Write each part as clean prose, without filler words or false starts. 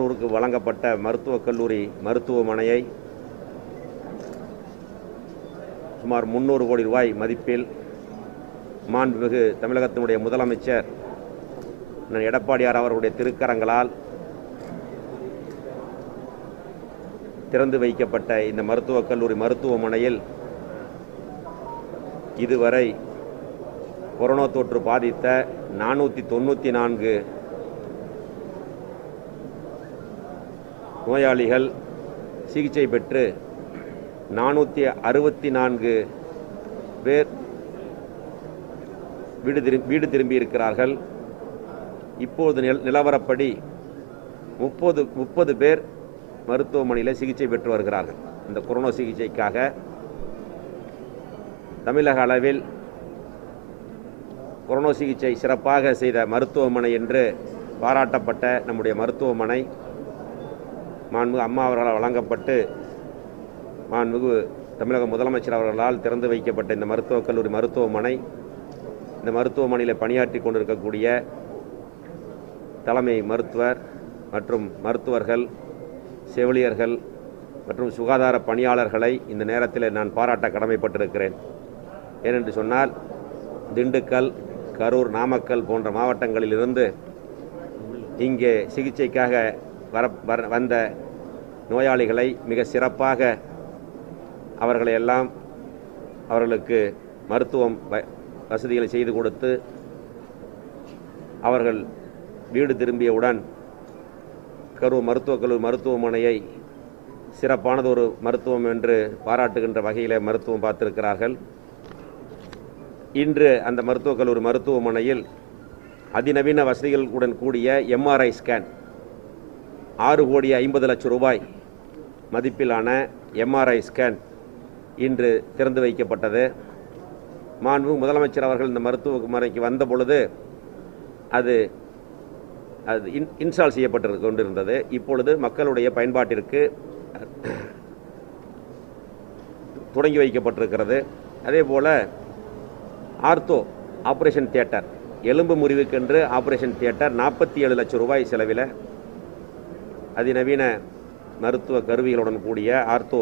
கரூருக்கு வழங்கப்பட்ட மருத்துவக் கல்லூரி மருத்துவமனையை சுமார் 300 கோடி ரூபாய் மதிப்பில் மாண்புமிகு தமிழகத்தினுடைய முதலமைச்சர் எடப்பாடியார் அவர்களுடைய திருக்கரங்களால் திறந்து வைக்கப்பட்ட இந்த மருத்துவக் கல்லூரி மருத்துவமனையில் இதுவரை கொரோனா தொற்று பாதித்த 494 நோயாளிகள் சிகிச்சை பெற்று 464 பேர் வீடு திரும்பியிருக்கிறார்கள். இப்போது நிலவரப்படி 30 பேர் மருத்துவமனையில் சிகிச்சை பெற்று வருகிறார்கள். இந்த கொரோனா சிகிச்சைக்காக தமிழக அளவில் கொரோனா சிகிச்சை சிறப்பாக செய்த மருத்துவமனை என்று பாராட்டப்பட்ட நம்முடைய மருத்துவமனை மாண்புமிகு அம்மா அவர்களால் வழங்கப்பட்டு மாண்புமிகு தமிழக முதலமைச்சர் அவர்களால் திறந்து வைக்கப்பட்ட இந்த மருத்துவக் கல்லூரி மருத்துவமனை, இந்த மருத்துவமனையில் பணியாற்றி கொண்டிருக்கக்கூடிய தலைமை மருத்துவர் மற்றும் மருத்துவர்கள், செவிலியர்கள் மற்றும் சுகாதார பணியாளர்களை இந்த நேரத்தில் நான் பாராட்ட கடமைப்பட்டிருக்கிறேன். ஏனென்று சொன்னால் திண்டுக்கல், கரூர், நாமக்கல் போன்ற மாவட்டங்களிலிருந்து இங்கே சிகிச்சைக்காக வந்த நோயாளிகளை மிக சிறப்பாக அவர்களுக்கு மருத்துவம் வசதிகளை செய்து கொடுத்து அவர்கள் வீடு திரும்பியவுடன் கரூர் மருத்துவக் கல்லூரி மருத்துவமனையை சிறப்பானதொரு மருத்துவம் என்று பாராட்டுகின்ற வகையில் மருத்துவம் பார்த்திருக்கிறார்கள். இன்று அந்த மருத்துவக் கல்லூரி மருத்துவமனையில் அதிநவீன வசதிகளுடன் கூடிய எம்ஆர்ஐ ஸ்கேன் 6,50,00,000 ரூபாய் மதிப்பிலான எம்ஆர்ஐ ஸ்கேன் இன்று திறந்து வைக்கப்பட்டது. மாண்புமிகு முதலமைச்சர் அவர்கள் இந்த மருத்துவமனைக்கு வந்த பொழுது அது இன்ஸ்டால் செய்யப்பட்டு கொண்டிருந்தது. இப்பொழுது மக்களுடைய பயன்பாட்டிற்கு தொடங்கி வைக்கப்பட்டிருக்கிறது. அதே போல் ஆர்த்தோ ஆப்ரேஷன் தியேட்டர், எலும்பு முறிவுக்கென்று ஆப்ரேஷன் தியேட்டர் 47 லட்சம் ரூபாய் செலவில் அதிநவீன மருத்துவ கருவிகளுடன் கூடிய ஆர்த்தோ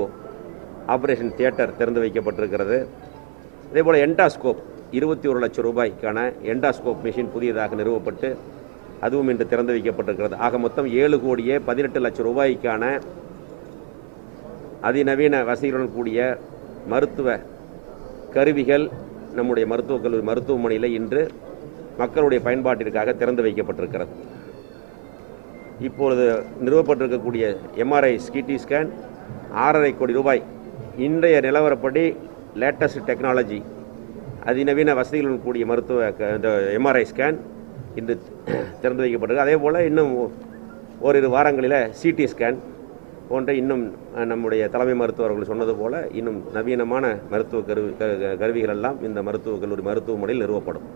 ஆப்ரேஷன் தியேட்டர் திறந்து வைக்கப்பட்டிருக்கிறது. அதேபோல் என்டாஸ்கோப் 21 லட்சம் ரூபாய்க்கான என்டாஸ்கோப் மிஷின் புதியதாக நிறுவப்பட்டு அதுவும் இன்று திறந்து வைக்கப்பட்டிருக்கிறது. ஆக மொத்தம் 7,18 லட்சம் ரூபாய்க்கான அதிநவீன வசதிகளுடன் கூடிய மருத்துவ கருவிகள் நம்முடைய மருத்துவக் கல்லூரி மருத்துவமனையில் இன்று மக்களுடைய பயன்பாட்டிற்காக திறந்து வைக்கப்பட்டிருக்கிறது. இப்பொழுது நிறுவப்பட்டிருக்கக்கூடிய எம்ஆர்ஐ சிடி ஸ்கேன் 6,5 கோடி ரூபாய். இன்றைய நிலவரப்படி லேட்டஸ்ட் டெக்னாலஜி அதிநவீன வசதிகளுடன் கூடிய இந்த எம்ஆர்ஐ ஸ்கேன் இன்று திறந்து வைக்கப்பட்டிருக்கு. அதே போல் இன்னும் ஓரிரு வாரங்களில் சிடி ஸ்கேன் போன்ற இன்னும் நம்முடைய தலைமை மருத்துவர்கள் சொன்னது போல இன்னும் நவீனமான மருத்துவ கருவிகள் எல்லாம் இந்த மருத்துவக் கல்லூரி மருத்துவமனையில் நிறுவப்படும்.